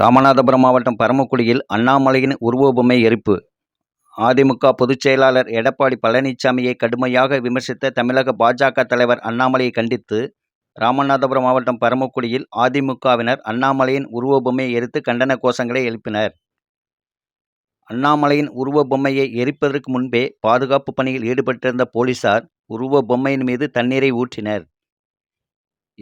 ராமநாதபுரம் மாவட்டம் பரமக்குடியில் அண்ணாமலையின் உருவபொம்மை எரிப்பு. அதிமுக பொதுச் செயலாளர் எடப்பாடி பழனிசாமியை கடுமையாக விமர்சித்த தமிழக பாஜக தலைவர் அண்ணாமலையை கண்டித்து ராமநாதபுரம் மாவட்டம் பரமக்குடியில் அதிமுகவினர் அண்ணாமலையின் உருவபொம்மையை எரித்து கண்டன கோஷங்களை எழுப்பினர். அண்ணாமலையின் உருவபொம்மையை எரிப்பதற்கு முன்பே பாதுகாப்பு பணியில் ஈடுபட்டிருந்த போலீசார் உருவ பொம்மையின் மீது தண்ணீரை ஊற்றினர்.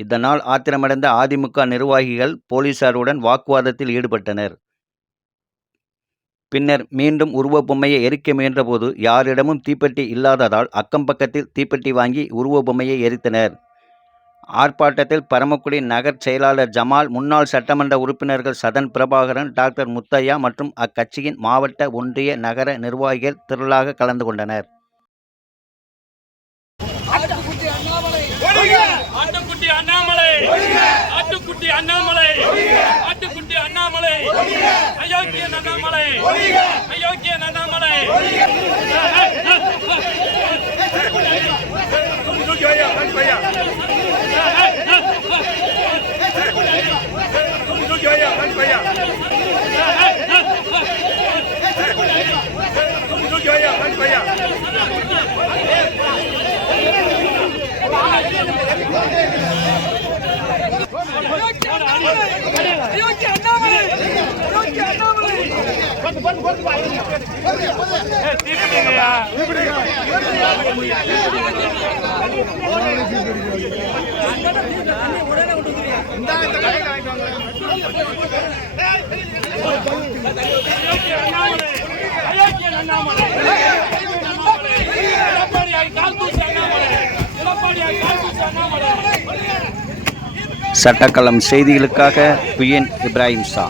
இதனால் ஆத்திரமடைந்த அதிமுக நிர்வாகிகள் போலீசாருடன் வாக்குவாதத்தில் ஈடுபட்டனர். பின்னர் மீண்டும் உருவபொம்மையை எரிக்க முயன்றபோது யாரிடமும் தீப்பெட்டி இல்லாததால் அக்கம் பக்கத்தில் தீப்பெட்டி வாங்கி உருவபொம்மையை எரித்தனர். ஆர்ப்பாட்டத்தில் பரமக்குடி நகர் செயலாளர் ஜமால் முன்னாள் சட்டமன்ற உறுப்பினர்கள் சதன் பிரபாகரன் டாக்டர் முத்தையா மற்றும் அக்கட்சியின் மாவட்ட ஒன்றிய நகர நிர்வாகிகள் திரளாக கலந்து கொண்டனர். ஆட்டுக்குட்டி அண்ணாமலை. ஆட்டுக்குட்டி அண்ணாமலை. ஆட்டுக்குட்டி அண்ணாமலை. அயோக்கிய அண்ணாமலை. அயோக்கிய அண்ணாமலை. பையா அண்ணாமலை எடப்பாடி அண்ணாமலை கால் தூசி அண்ணாமலை எடப்பாடியாய் சட்டக்கலம் சட்டக்களம் செய்திகளுக்காக புயன் இப்ராஹிம் ஷா.